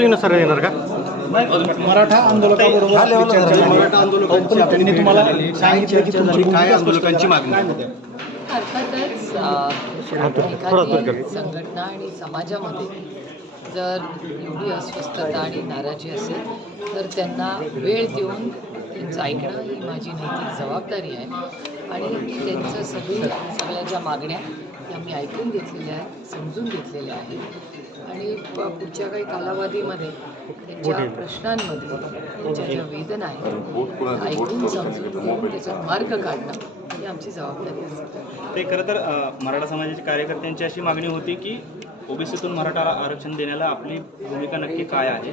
सूचनेनुसार येणार का? मराठा आंदोलकाबरोबर चर्चा मराठा आंदोलकांची त्यांनी तुम्हाला सांगितलं की तुमची काय आंदोलकांची मागणी अर्थातच अ, एखादी संघटना आणि समाजामध्ये जर एवढी अस्वस्थता आणि नाराजी असेल तर त्यांना वेळ देऊन त्यांचं ऐकणं ही माझी नैतिक जबाबदारी आहे. आणि त्यांचं सगळी सगळ्या ज्या मागण्या त्या मी ऐकून घेतलेल्या आहेत समजून घेतलेल्या आहेत. आणि पुढच्या काही कालावधीमध्ये त्यांच्या प्रश्नांमध्ये त्यांच्या ज्या वेदना आहेत ऐकून समजून घेऊन त्याचा मार्ग काढणं ही आमची जबाबदारी असेल ते खरं तर मराठा समाजाच्या कार्यकर्त्यांची अशी मागणी होती की ओबीसीतून मराठाला आरक्षण देण्याला आपली भूमिका नक्की काय आहे?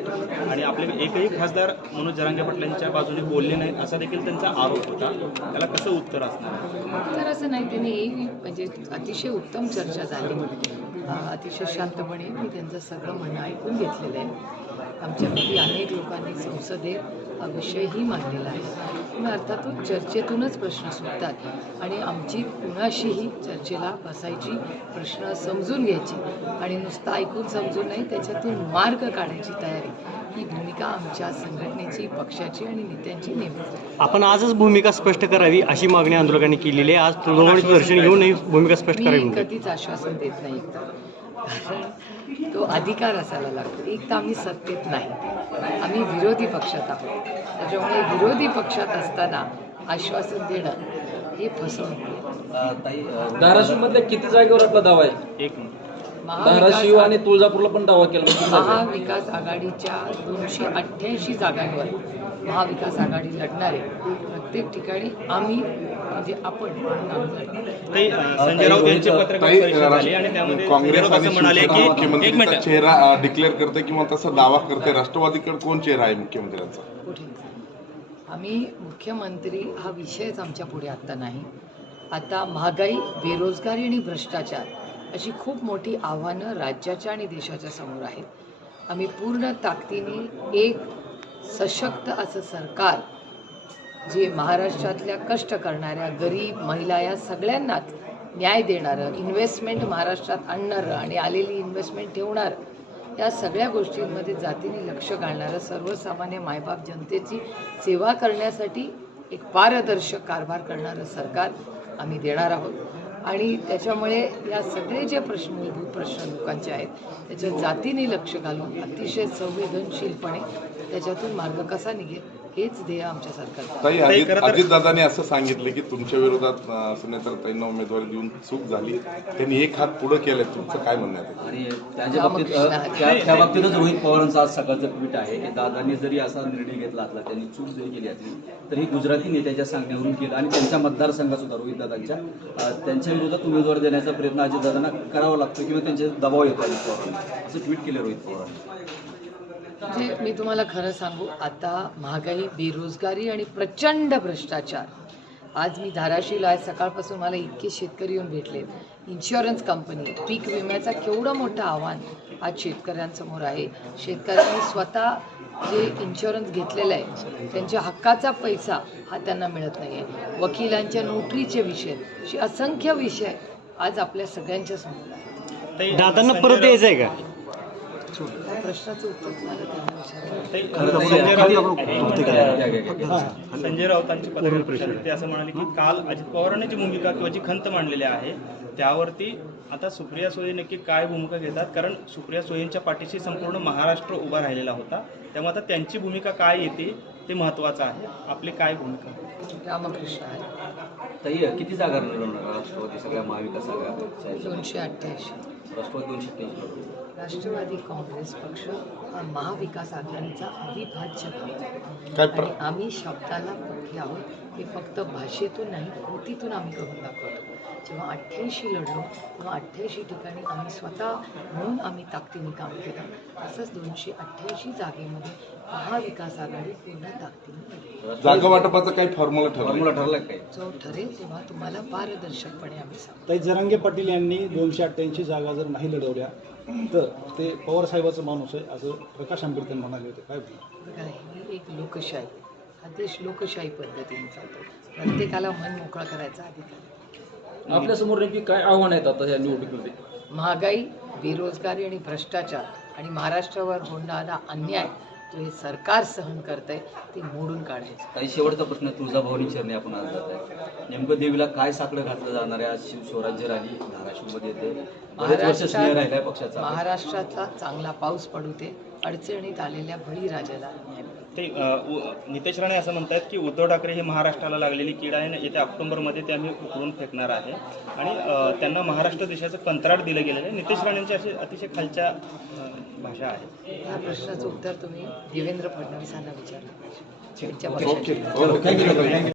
आणि आपले एकही खासदार मनोज जरांगे पाटलांच्या बाजूने बोलले नाही असा देखील त्यांचा आरोप होता. त्याला कसं उत्तर असणार? तर असं नाही त्यांनी म्हणजे अतिशय उत्तम चर्चा झाली. अतिशय शांतपणे मी त्यांचं सगळं म्हणणं ऐकून घेतलेलं आहे. आमच्यापैकी अनेक लोकांनी संसदेत हा विषयही मांडलेला आहे मग अर्थातच चर्चेतूनच प्रश्न सुटतात आणि आमची कुणाशीही चर्चेला बसायची प्रश्न समजून घ्यायची आणि नुसतं ऐकून समजून नाही त्याच्यातून मार्ग काढायची तयारी ही भूमिका आमच्या संघटनेची पक्षाची आणि नेत्यांची आहे. आपण आजच भूमिका स्पष्ट करावी अशी मागणी आंदोलकांनी केलेली आहे आज तुळजाभवानीचं दर्शन घेऊनही भूमिका स्पष्ट करावी. कधीच आश्वासन देत नाही तो अधिकार असायला लागतो. एक तर आम्ही सत्तेत नाही. आम्ही विरोधी पक्षात आहोत. त्याच्यामुळे विरोधी पक्षात असताना आश्वासन देणं हे फसवणूक आहे. धाराशिव किती जागेवर आपला दावा आहे? एक मिनिट. धाराशिव आणि तुळजापूरला पण दावा केला म्हणजे? महाविकास आघाडीच्या दोनशे अठ्ठ्याऐंशी जागांवर महाविकास आघाडी लढणार प्रत्येक ठिकाणी आम्ही म्हणजे आपण संजय राऊत यांची पत्रकार झाली आणि त्यामध्ये काँग्रेस असं म्हणाले की मिनिट. चेहरा डिक्लेअर करते किंवा तसा दावा करते. राष्ट्रवादीकडे कोण चेहरा आहे मुख्यमंत्र्यांचा? कुठे आम्ही मुख्यमंत्री हा विषयच आमच्या पुढे आत्ता नाही. आता महागाई बेरोजगारी आणि भ्रष्टाचार अशी खूप मोठी आव्हानं राज्याच्या आणि देशाच्या समोर आहेत. आम्ही पूर्ण ताकदीने एक सशक्त असं सरकार जे महाराष्ट्रातल्या कष्ट करणाऱ्या गरीब महिला या सगळ्यांनाच न्याय देणारं इन्व्हेस्टमेंट महाराष्ट्रात आणणारं आणि आलेली इन्व्हेस्टमेंट ठेवणारं या सगळ्या गोष्टींमध्ये जातीने लक्ष घालणारं सर्वसामान्य मायबाप जनतेची सेवा करण्यासाठी एक पारदर्शक कारभार करणारं सरकार आम्ही देणार आहोत. आणि त्याच्यामुळे या सगळे जे प्रश्न मूलभूत प्रश्न लोकांचे आहेत त्याच्यात जातीने लक्ष घालून अतिशय संवेदनशीलपणे त्याच्यातून मार्ग कसा निघेल हेच ध्येय आमच्या अजितदादांनी असं सांगितलं की तुमच्या विरोधात अं, सुनेत्राताईंना उमेदवारी देऊन चूक झाली. त्यांनी एक हात पुढे केलाय तुमचं काय म्हणणं आहे? आणि त्यांच्या बाबतीत त्या बाबतीतच रोहित पवारांचं आज सकाळचं ट्विट आहे. की दादांनी जरी असा निर्णय घेतला असला त्यांनी चूक जरी केली असली तरी गुजराती नेत्याच्या सांगण्यावरून केलं. आणि त्यांच्या मतदारसंघात सुद्धा रोहित दादांच्या त्यांच्या विरोधात उमेदवार देण्याचा प्रयत्न अजितदादांना करावा लागतो किंवा त्यांचे दबाव येतो अजित पवार असं ट्विट केलं रोहित पवार म्हणजे मी तुम्हाला खरं सांगू आता महागाई बेरोजगारी आणि प्रचंड भ्रष्टाचार आज मी धाराशिवला आहे. सकाळपासून मला इतके शेतकरी येऊन भेटले. इन्शुरन्स कंपनी पीक विम्याचा केवढं मोठं आव्हान आज शेतकऱ्यांसमोर आहे. शेतकऱ्यांनी स्वतः जे इन्शुरन्स घेतलेलं आहे त्यांच्या हक्काचा पैसा हा त्यांना मिळत नाही आहे वकिलांच्या नोटरीचे विषय असे असंख्य विषय आज आपल्या सगळ्यांच्या समोर दादांना परत यायचं आहे का? प्रश्नाचं उत्तर संजय राऊतांची पत्रकार ते असं म्हणाले की काल अजित पवारांनी जी भूमिका किंवा जी खंत मांडलेली आहे त्यावरती आता सुप्रिया सुळे नक्की काय भूमिका घेतात? कारण सुप्रिया सुळेंच्या पाठीशी संपूर्ण महाराष्ट्र उभा राहिलेला होता. त्यामुळे आता त्यांची भूमिका काय येते ते महत्त्वाचं आहे. आपली काय भूमिका? रामकृष्ण आहे. ताई किती जागा राष्ट्रवादी सगळ्या महाविकास आघाडी दोनशे अठ्ठ्याऐंशी. राष्ट्रवादी दोनशे अठ्ठ्याऐंशी राष्ट्रवादी काँग्रेस पक्ष हा महाविकास आघाडीचा अविभाज्य भाग आहे काय प्र- आणि आम्ही शब्दाला पक्के आहोत हे फक्त भाषेतून नाही कृतीतून आम्ही करून दाखवतो. जेव्हा अठ्ठ्याऐंशी लढलो तेव्हा अठ्ठ्याऐंशी ठिकाणी आम्ही स्वतः म्हणून आम्ही ताकदीने काम केलं. तसंच दोनशे अठ्ठ्याऐंशी जागेमध्ये महाविकास आघाडी पूर्ण ताकदीने लढली. जागा वाटपाचा काही फॉर्म्युला ठरला फॉर्म्युला ठरला काय जो ठरेल तेव्हा तुम्हाला पारदर्शकपणे आम्ही सांगू. ताई जरांगे पाटील यांनी दोनशे अठ्ठ्याऐंशी जागा जर नाही लढवल्या तर ते पवार साहेबाचा माणूस आहे असं प्रकाश आंबेडकर म्हणाले होते. काय बोलू? बघा ही एक लोकशाही. हा देश लोकशाही पद्धतीने चालतो प्रत्येकाला मन मोकळा करायचा अधिकार आहे. आपल्यासमोर नेमकी काय आव्हान आहेत आता या निवडणुकीमध्ये? महागाई बेरोजगारी आणि भ्रष्टाचार आणि महाराष्ट्रावर होणारा अन्याय जो हे सरकार सहन करतंय ते मोडून काढायचं. काही शेवटचा प्रश्न तुळजाभवानी चरणी आपण आज जात आहे. नेमकं देवीला काय साकडं घातलं जाणार आहे? आज शिव शिवराज्य रॅली धाराशिवमध्ये येते. राहिलाय पक्षाचा. महाराष्ट्रातला चांगला पाऊस पडू दे. अडचणीत आलेल्या बळीराजाला. ते नितेश राणे असं म्हणतात की उद्धव ठाकरे ही महाराष्ट्राला लागलेली कीड आहे आणि येत्या ऑक्टोबरमध्ये ते आम्ही उकळून फेकणार आहे. आणि त्यांना महाराष्ट्र देशाचं कंत्राट दिलं गेलेलं आहे. नितेश राणेंची अशी अतिशय खालच्या भाषा आहे. ह्या प्रश्नाचं उत्तर तुम्ही देवेंद्र फडणवीसांना विचारलं